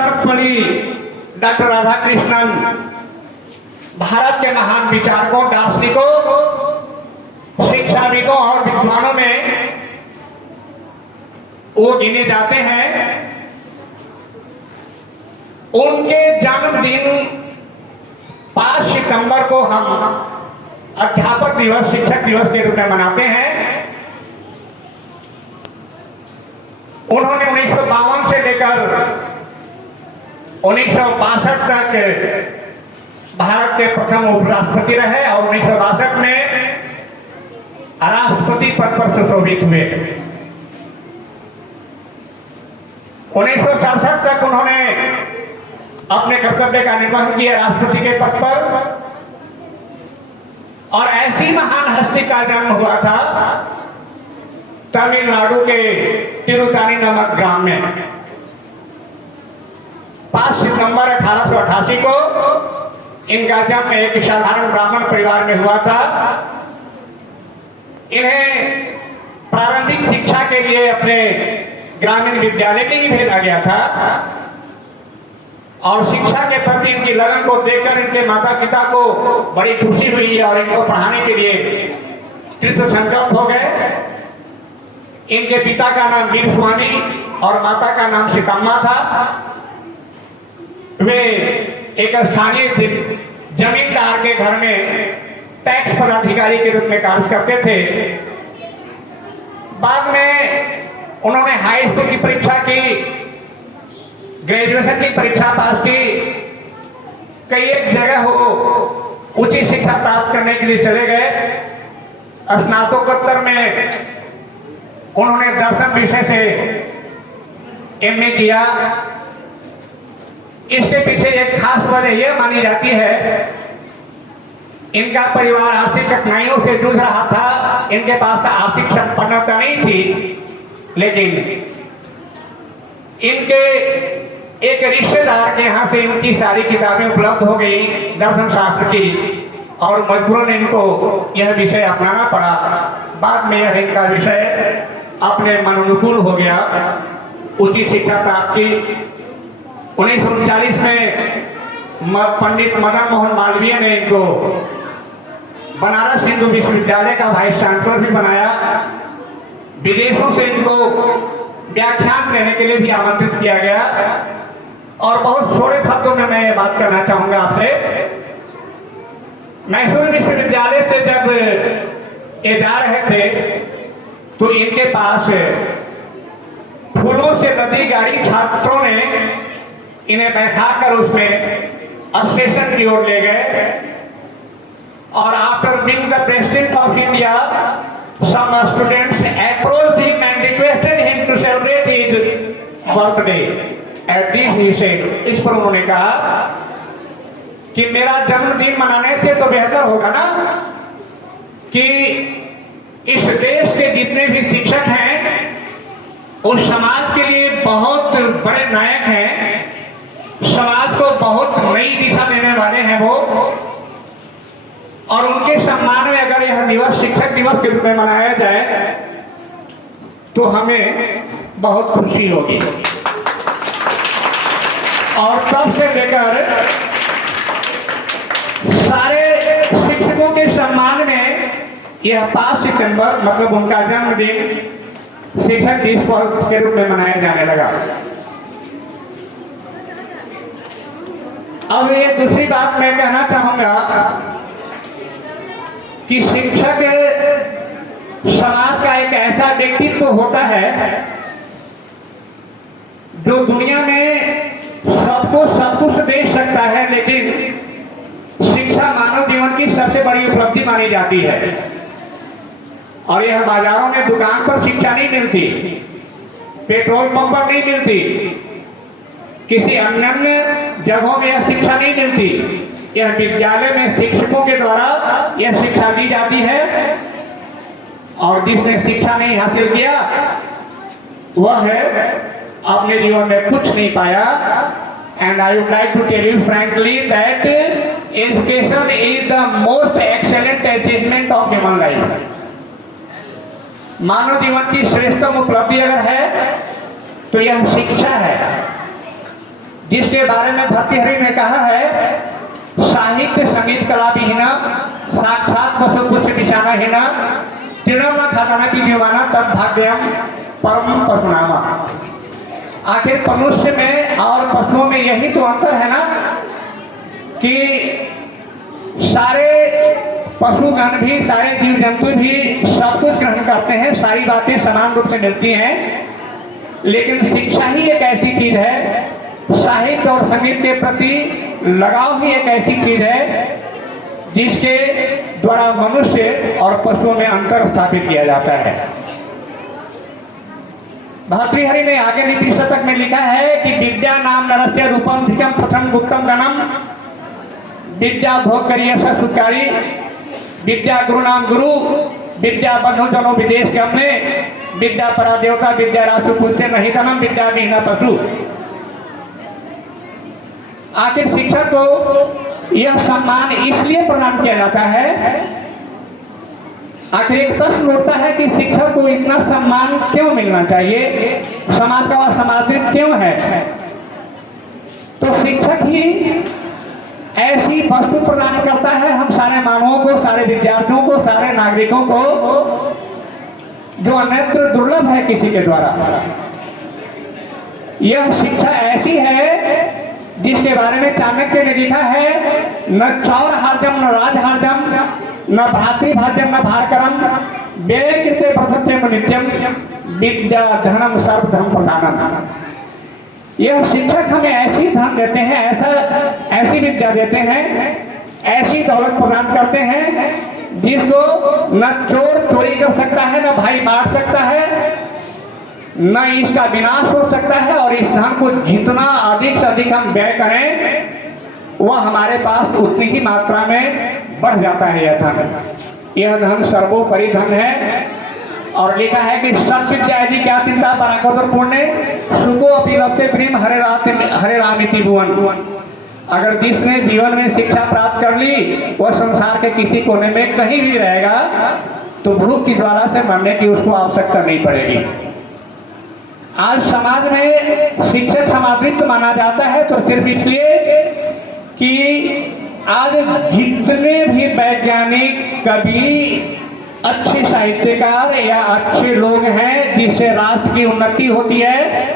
Sarvepalli doctor Radhakrishnan Bharat के महान विचारकों, दार्शनिकों, शिक्षाविदों और विद्वानों में वो गिने जाते हैं। उनके जन्मदिन 5 सितंबर को हम अध्यापक दिवस, शिक्षक दिवस के रूप में मनाते हैं। उन्होंने 1952 से लेकर 1962 तक भारत के प्रथम उपराष्ट्रपति रहे और 1962 में राष्ट्रपति पद पर सुशोभित हुए। 1967 तक उन्होंने अपने कर्तव्य का निर्वहन किया राष्ट्रपति के पद पर। और ऐसी महान हस्ती का जन्म हुआ था तमिलनाडु के तिरुचानी नामक ग्राम में 5 सितंबर 1888 को इनका जन्म एक साधारण ब्राह्मण परिवार में हुआ था। इन्हें प्रारंभिक शिक्षा के लिए अपने ग्रामीण विद्यालय में ही भेजा गया था और शिक्षा के प्रति इनकी लगन को देखकर इनके माता पिता को बड़ी खुशी हुई और इनको पढ़ाने के लिए कृत संकल्प हो गए। इनके पिता का नाम वीर स्वामी और माता का नाम सीतम्मा था। वे एक स्थानीय जमींदार के घर में टैक्स पदाधिकारी के रूप में कार्य करते थे। बाद में उन्होंने हाई स्कूल की परीक्षा की, ग्रेजुएशन की परीक्षा पास की, कई एक जगह हो उच्च शिक्षा प्राप्त करने के लिए चले गए। स्नातकोत्तर में उन्होंने दर्शन विषय से एमए किया। इसके पीछे एक खास वजह यह मानी जाती है, इनका परिवार आर्थिक कठिनाइयों से जूझ रहा था। इनके पास आर्थिक संपन्नता नहीं थी, लेकिन इनके एक रिश्तेदार के यहाँ से इनकी सारी किताबें उपलब्ध हो गई दर्शन शास्त्र की और मजबूरन इनको यह विषय अपनाना पड़ा। बाद में यह इनका विषय अपने मन अनुकूल हो गया, उचित शिक्षा प्राप्त की। 1939 में पंडित मदन मोहन मालवीय ने इनको बनारस हिंदू विश्वविद्यालय का वाइस चांसलर भी बनाया। विदेशों से इनको व्याख्यान देने के लिए भी आमंत्रित किया गया। और बहुत थोड़े शब्दों में मैं ये बात करना चाहूंगा आपसे। मैसूर विश्वविद्यालय से जब ये जा रहे थे तो इनके पास फूलों से लदी गाड़ी छात्रों ने इन्हें बैठाकर उसमें स्टेशन की ओर ले गए। और after being the president of India, some students approached him and requested him to celebrate his birthday. At this he said, इस पर उन्होंने कहा कि मेरा जन्मदिन मनाने से तो बेहतर होगा ना कि इस देश के जितने भी शिक्षक हैं उस समाज के लिए बहुत बड़े नायक हैं, समाज को बहुत नई दिशा देने वाले हैं वो, और उनके सम्मान में अगर यह दिवस शिक्षक दिवस के रूप में मनाया जाए तो हमें बहुत खुशी होगी। और तब से लेकर सारे शिक्षकों के सम्मान में यह 5 सितंबर मतलब उनका जन्मदिन शिक्षक दिवस के रूप में मनाया जाने लगा। अब ये दूसरी बात मैं कहना चाहूंगा कि शिक्षक समाज का एक ऐसा व्यक्तित्व होता है जो दुनिया में सबको सब कुछ दे सकता है, लेकिन शिक्षा मानव जीवन की सबसे बड़ी उपलब्धि मानी जाती है। और यह बाजारों में दुकान पर शिक्षा नहीं मिलती, पेट्रोल पंप पर नहीं मिलती, किसी अन्य जगहों में यह शिक्षा नहीं मिलती। यह विद्यालय में शिक्षकों के द्वारा यह शिक्षा दी जाती है। और जिसने शिक्षा नहीं हासिल किया वह है अपने जीवन में कुछ नहीं पाया। And I would like to tell you frankly that education is the most excellent achievement of human life. मानव जीवन की श्रेष्ठतम उपलब्धि अगर है तो यह शिक्षा है। जिसके बारे में भर्तृहरि ने कहा है, साहित्य संगीत कला विहीना, साक्षात पशु पुष्ट बिछाना हीना, तृणम न खाताना पीवाना तब भाग्यम परम पशुनामा। आखिर मनुष्य में और पशुओं में यही तो अंतर है ना कि सारे पशुगण भी, सारे जीव जंतु भी सब कुछ ग्रहण करते हैं, सारी बातें समान रूप से मिलती हैं, लेकिन शिक्षा ही एक ऐसी चीज है, साहित्य और संगीत के प्रति लगाव ही एक ऐसी चीज है जिसके द्वारा मनुष्य और पशुओं में अंतर स्थापित किया जाता है। भर्तृहरि ने आगे नीति शतक में लिखा है कि विद्या नाम नरस्य रूपम धिकम प्रथम गुप्तम गणम, विद्या भोग करिय सुखारी, विद्या गुरु नाम गुरु, विद्या बंधु जनो विदेश गमने, विद्या परा देवता, विद्या रासु पूछते नहीं तनम, विद्या विहीना पशु। आखिर शिक्षक को यह सम्मान इसलिए प्रदान किया जाता है, आखिर एक प्रश्न उठता है कि शिक्षक को इतना सम्मान क्यों मिलना चाहिए, समाज का वह समाजिक क्यों है। तो शिक्षक ही ऐसी वस्तु प्रदान करता है हम सारे मानवों को, सारे विद्यार्थियों को, सारे नागरिकों को, जो अन्यत्र दुर्लभ है किसी के द्वारा। यह शिक्षा ऐसी है जिसके बारे में चाणक्य ने लिखा है, न चौर हार्जम न राज हार्जम न भातृभाज्यम न भारकरम, व्यय कृते प्रसत्यम नित्यम, विद्या धनम सर्वधर्म प्रधानम। यह शिक्षक हमें ऐसी धन देते हैं, ऐसी विद्या देते हैं, ऐसी दौलत प्रदान करते हैं जिसको न चोर चोरी कर सकता है, न भाई बांट सकता है, न इसका विनाश हो सकता है, और इस धन को जितना अधिक से अधिक हम व्यय करें वह हमारे पास उतनी ही मात्रा में बढ़ जाता है। यह धन सर्वोपरि धन है। और लिखा है कि सब विद्या यदि क्या चिंता पराकोदर पुण्य सुखो अपनी लभते प्रेम हरे रामिति भुवन। अगर जिसने जीवन में शिक्षा प्राप्त कर ली वह संसार के किसी कोने में कहीं भी रहेगा तो भूख की ज्वाला से मरने की उसको आवश्यकता नहीं पड़ेगी। आज समाज में शिक्षक समादृत माना जाता है तो सिर्फ इसलिए कि आज जितने भी वैज्ञानिक, कवि, अच्छे साहित्यकार या अच्छे लोग हैं जिससे राष्ट्र की उन्नति होती है,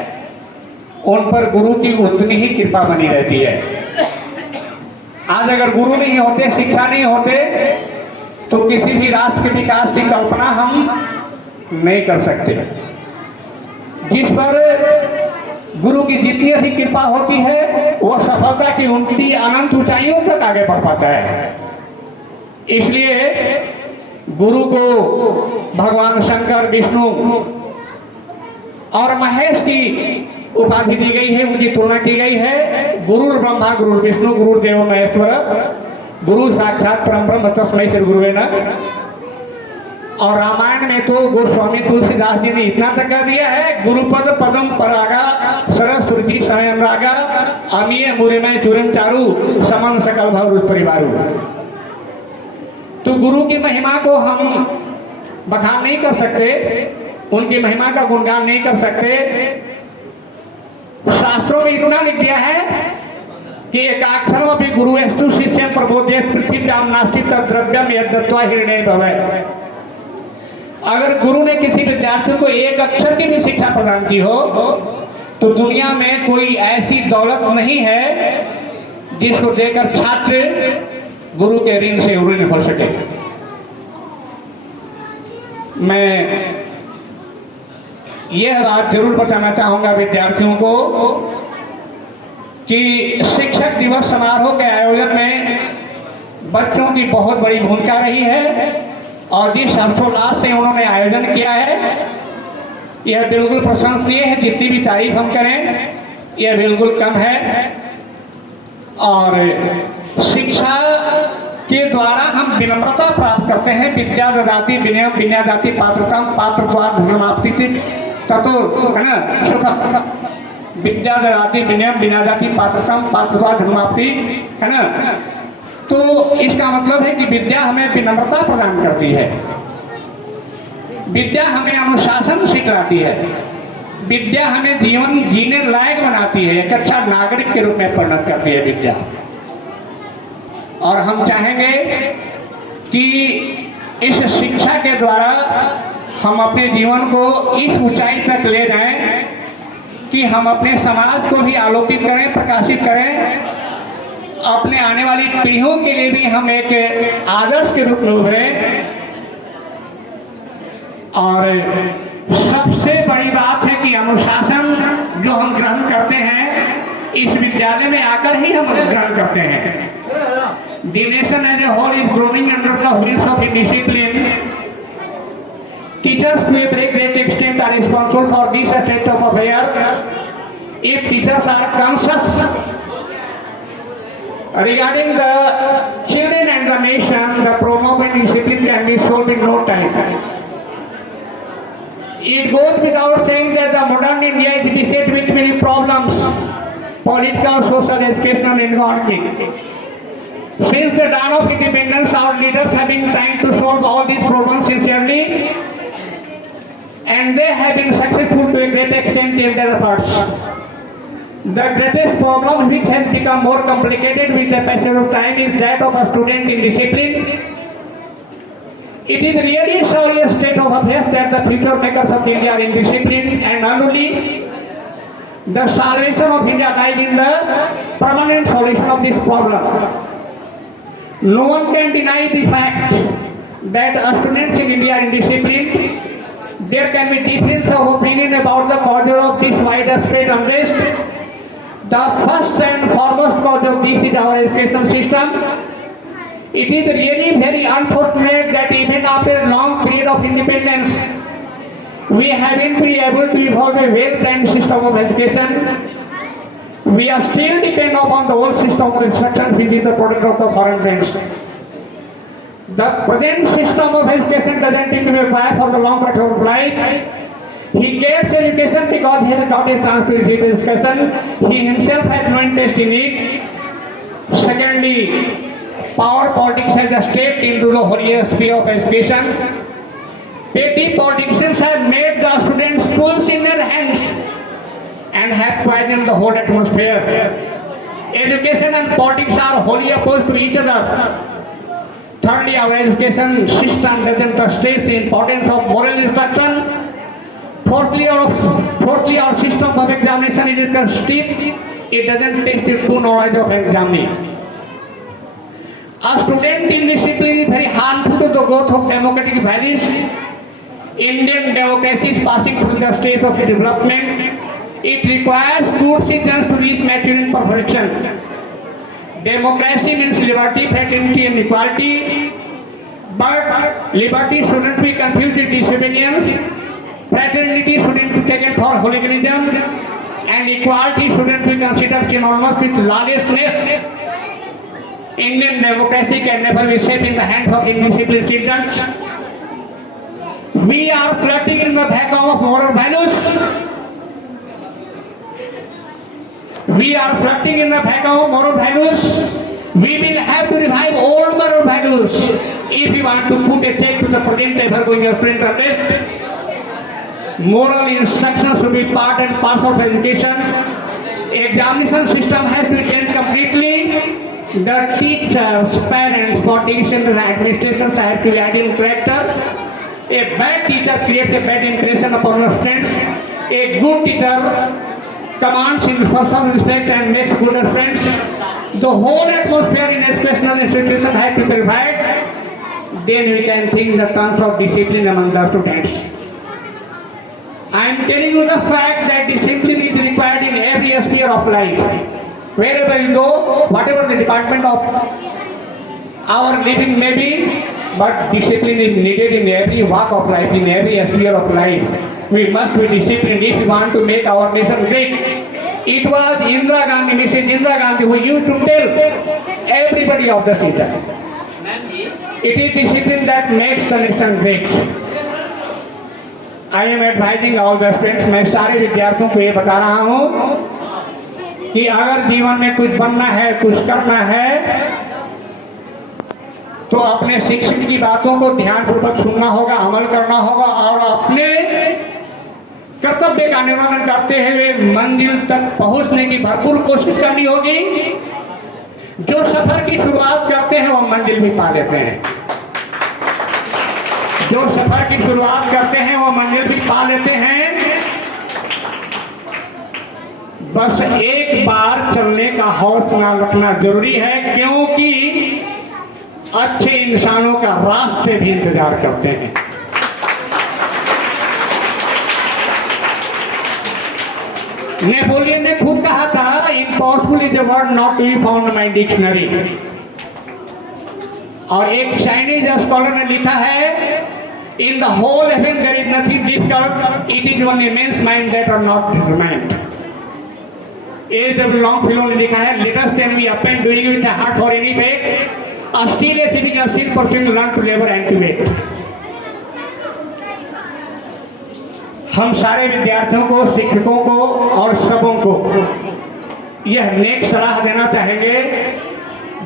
उन पर गुरु की उतनी ही कृपा बनी रहती है। आज अगर गुरु नहीं होते, शिक्षा नहीं होते, तो किसी भी राष्ट्र के विकास की कल्पना हम नहीं कर सकते। जिस पर गुरु की जितनी अधिक कृपा होती है वह सफलता की उनकी अनंत ऊंचाइयों तक आगे बढ़ पाता है। इसलिए गुरु को भगवान शंकर, विष्णु और महेश की उपाधि दी गई है, उनकी तुलना की गई है। गुरु ब्रह्मा गुरु विष्णु गुरुदेव महेश्वर, गुरु साक्षात परम ब्रह्म तस्मै श्री गुरुवे नमः। और रामायण में तो गोस्वामी तुलसीदास जी ने इतना तक कह दिया है, गुरुपद पदम परागा सरस्वती शयन रागा अमीय मुरिमय चूरन चारू समन सकल भव परिवारू। तो गुरु की महिमा को हम बखान नहीं कर सकते, उनकी महिमा का गुणगान नहीं कर सकते। शास्त्रों में इतना लिख दिया है कि एकाक्षरम अपि गुरु एस्तु शिष्यं प्रबोधयेत् पृथ्व्याम नास्ति तद्द्रव्यम यद्दत्त्वा हिरण्ये भवेत्। अगर गुरु ने किसी विद्यार्थी को एक अक्षर की भी शिक्षा प्रदान की हो तो दुनिया में कोई ऐसी दौलत नहीं है जिसको देकर छात्र गुरु के ऋण से ऋण हो सके। मैं यह बात जरूर बताना चाहूंगा विद्यार्थियों को कि शिक्षक दिवस समारोह के आयोजन में बच्चों की बहुत बड़ी भूमिका रही है और जिस हर्षोल्लास से उन्होंने आयोजन किया है यह बिल्कुल प्रशंसनीय है। जितनी भी तारीफ हम करें यह बिल्कुल कम है। और शिक्षा के द्वारा हम विनम्रता प्राप्त करते हैं। विद्या ददाति विनयम विनया दाति पात्रताम पात्रत्वात् धनमाप्ति ततो है ना सुख। विद्या ददाति विनयम विनया दाति पात्रताम पात्रत्वात् धनमाप्ति है ना। तो इसका मतलब है कि विद्या हमें विनम्रता प्रदान करती है, विद्या हमें अनुशासन सिखाती है, विद्या हमें जीवन जीने लायक बनाती है, एक अच्छा नागरिक के रूप में परिणत करती है विद्या। और हम चाहेंगे कि इस शिक्षा के द्वारा हम अपने जीवन को इस ऊंचाई तक ले जाएं कि हम अपने समाज को भी आलोकित करें, प्रकाशित करें, अपने आने वाली पीढ़ियों के लिए भी हम एक आदर्श के रूप में उभरें। और सबसे बड़ी बात है कि अनुशासन जो हम ग्रहण करते हैं इस विद्यालय में आकर ही हम ग्रहण करते हैं। The nation as a whole is growing under the wheels of indiscipline. Teachers to a very great extent are responsible for this state of affairs. If teachers are conscious regarding the children and the nation, the promotion discipline can be solved in no time. It goes without saying that the modern India is beset with many problems, political, social, educational, and economic. Since the dawn of independence, our leaders have been trying to solve all these problems sincerely, and they have been successful to a great extent in their efforts. The greatest problem which has become more complicated with the passage of time is that of a student indiscipline. It is really a serious state of affairs that the future makers of India are indisciplined, and only the salvation of India lies in the permanent solution of this problem. No one can deny the fact that students in India are indisciplined. There can be difference of opinion about the cause of this widespread unrest. The first and foremost cause of this is our education system. It is really very unfortunate that even after a long period of independence, we haven't been able to evolve a well-planned system of education. We are still dependent upon the old system of instruction, which is the product of the foreign friends. The present system of education doesn't seem to be fair for the long term of life. He gets education because he has got a chance to receive education. He himself has no interest in it. Secondly, power politics has stepped into the whole sphere of education. Petty politicians have made the students tools in their hands and have poisoned the whole atmosphere. Education and politics are wholly opposed to each other. Thirdly, our education system doesn't stress the importance of moral instruction. Fourthly, our system of examination is steep. It doesn't test the true knowledge of examining. A student indiscipline is very harmful to the growth of democratic values. Indian democracy is passing through the stage of development. It requires good citizens to reach maturity perfection. Democracy means liberty, fraternity, and equality. But liberty shouldn't be confused with disobedience. Fraternity shouldn't be taken for hooliganism. And equality shouldn't be considered synonymous with lawlessness. Indian democracy can never be set in the hands of indisciplined citizens. We are flirting in the vacuum of moral values. We are flirting in the vacuum of moral values. We will have to revive old moral values if we want to put a check to the present ever-going sprint test. Moral instruction should be part and parcel of education. Examination system has to change completely. The teachers, parents, politicians, and administrations have to be added in character. A bad teacher creates a bad impression upon our students. A good teacher commands in personal respect and makes good friends. The whole atmosphere in educational institution has to be revived. Then we can think the terms of discipline among the students. I am telling you the fact that discipline is required in every sphere of life. Wherever you go, whatever the department of our living may be, but discipline is needed in every walk of life, in every sphere of life. We must be disciplined if we want to make our nation great. It was Indira Gandhi, Mrs. Indira Gandhi, who used to tell everybody of the future. It is discipline that makes the nation great. I am advising all the students, मैं सारे विद्यार्थियों को ये बता रहा हूँ कि अगर जीवन में कुछ बनना है, कुछ करना है, तो अपने शिक्षक की बातों को ध्यानपूर्वक सुनना होगा, अमल करना होगा और अपने कर्तव्य का निर्वहन करते हुए मंजिल तक पहुंचने की भरपूर कोशिश करनी होगी। जो सफर की शुरुआत करते हैं वो मंजिल भी पा लेते हैं, जो सफर की शुरुआत करते हैं वो मंजिल भी पा लेते हैं। बस एक बार चलने का हौसला रखना जरूरी है, क्योंकि अच्छे इंसानों का रास्ते भी इंतजार करते हैं। नेपोलियन ने खुद कहा था, impossible is a word not to be found in my dictionary. और एक चाइनीज स्कॉलर ने लिखा है, in the whole heaven there is nothing difficult, it is only men's mind that are not determined. A.W. Longfellow ने लिखा है, let us then be up and doing with a heart for any fate, still achieving a still pursuing, learn to labor and to wait। हम सारे विद्यार्थियों को, शिक्षकों को और सबों को यह नेक सलाह देना चाहेंगे,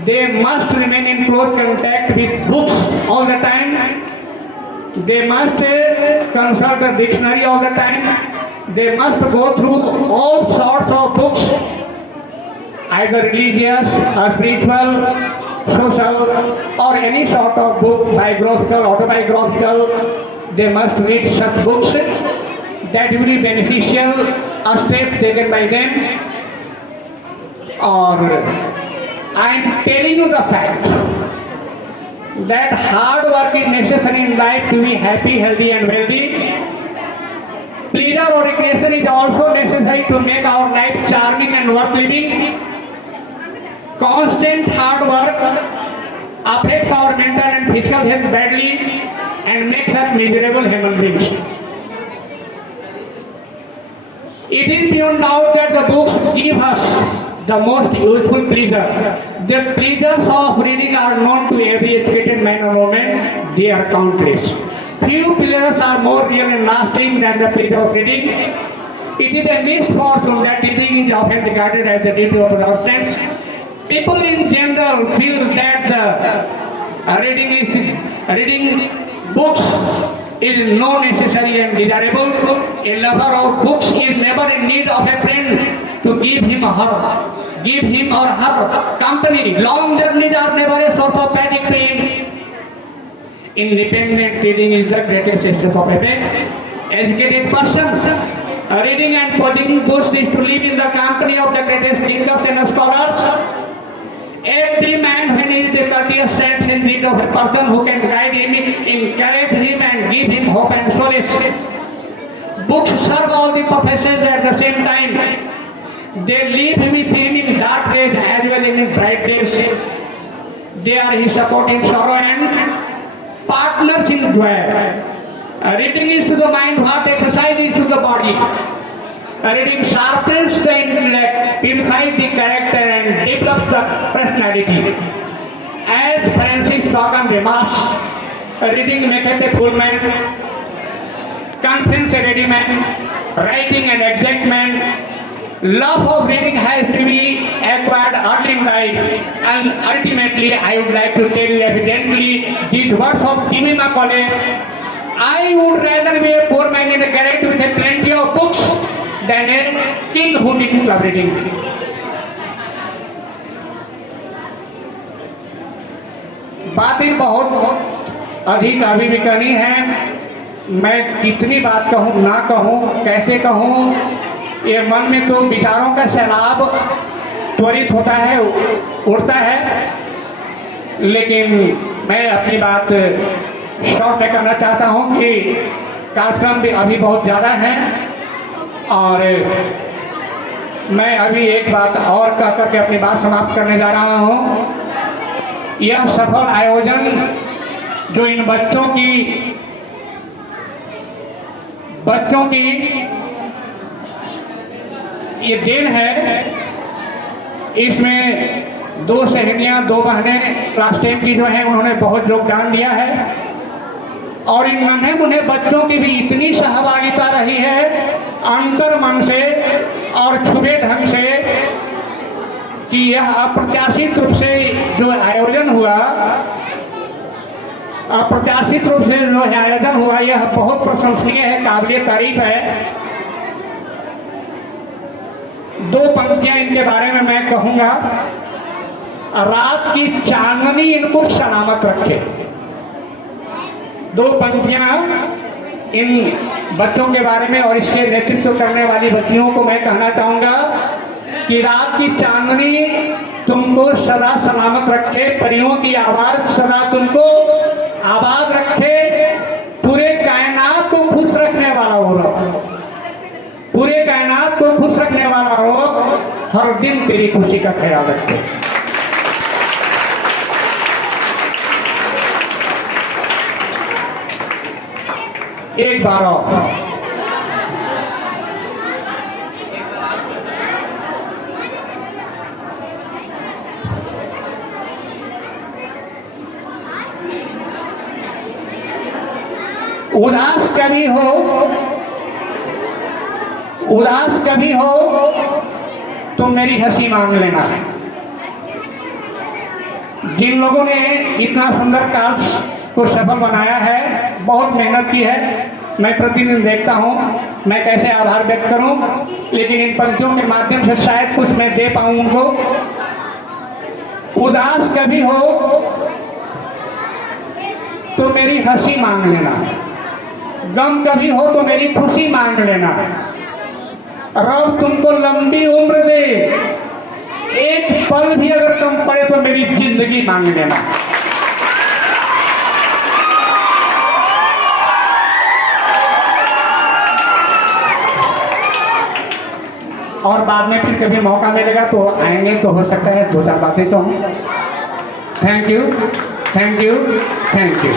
they must remain in close contact with books all the time, they must consult the dictionary all the time, they must go through all sorts of books, either religious or spiritual, social, or any sort of book, biographical, autobiographical. They must read such books that will be beneficial, a step taken by them. Or I am telling you the fact that hard work is necessary in life to be happy, healthy and wealthy. Pleasure or recreation is also necessary to make our life charming and worth living. Constant hard work affects our mental and physical health badly and makes us miserable human beings. It is beyond doubt that the books give us the most useful pleasure. The pleasures of reading are known to every educated man or woman. They are countless. Few pleasures are more real and lasting than the pleasure of reading. It is a misfortune that reading is often regarded as a duty of abstinence. People in general feel that the reading books is no necessary and desirable. A lover of books is never in need of a friend to give him or her company. Long journeys are never a source of fatigue pain. Independent reading is the greatest strength of an educated person. Reading and possessing books is to live in the company of the greatest thinkers and scholars. Every man when he is difficulty stands in need of a person who can guide him, encourage him and give him hope and solace. Books serve all the purposes at the same time. They live with him in dark days as well as in bright days. They are his support in sorrow and partners in joy. Reading is to the mind what exercise is to the body. Reading sharpens the intellect, purifies the character and develops the personality. As Francis Bacon remarks, reading maketh a full man, conference a ready man, writing an exact man. Love of reading has to be acquired early in life, and ultimately I would like to tell you evidently these words of Jimmy Macaulay. I would rather be a poor man in a garret with a plenty of books than a king who didn't love reading. बातें बहुत अधिक अभी भी करनी है, मैं कितनी बात कहूँ ना कहूँ, कैसे कहूँ, ये मन में तो विचारों का सैलाब त्वरित होता है, उड़ता है, लेकिन मैं अपनी बात शॉर्ट में करना चाहता हूँ कि कार्यक्रम भी अभी बहुत ज़्यादा है और मैं अभी एक बात और कह करके अपनी बात समाप्त करने जा रहा हूँ। यह सफल आयोजन जो इन बच्चों की ये देन है, इसमें दो सहेलियां, दो बहनें क्लास 10 की जो हैं उन्होंने बहुत योगदान दिया है और इन नन्हे मुन्ने बच्चों की भी इतनी सहभागिता रही है अंतर मन से और छुपे ढंग से कि यह अप्रत्याशित रूप से जो आयोजन हुआ, यह बहुत प्रशंसनीय है, काबिल तारीफ है। दो पंक्तियां इनके बारे में मैं कहूंगा। रात की चांदनी इनको सलामत रखे। दो पंक्तियां इन बच्चों के बारे में और इसके नेतृत्व करने वाली बच्चियों को मैं कहना चाहूंगा कि रात की चांदनी तुमको सदा सलामत रखे, परियों की आवाज सदा तुमको आबाद रखे, पूरे कायनात को खुश रखने वाला हो रहो, पूरे कायनात को खुश रखने वाला हो, हर दिन तेरी खुशी का ख्याल रखे। एक बार और उदास कभी हो तो मेरी हंसी मांग लेना। जिन लोगों ने इतना सुंदर कार्य को सफल बनाया है, बहुत मेहनत की है, मैं प्रतिदिन देखता हूं, मैं कैसे आभार व्यक्त करूं, लेकिन इन पंक्तियों के माध्यम से शायद कुछ मैं दे पाऊं उनको। उदास कभी हो तो मेरी हंसी मांग लेना, गम कभी हो तो मेरी खुशी मांग लेना। रब तुमको लंबी उम्र दे, एक पल भी अगर कम पड़े तो मेरी जिंदगी मांग लेना। और बाद में फिर कभी मौका मिलेगा तो आएंगे, तो हो सकता है दो चार बातें तो। Thank you, thank you, thank you.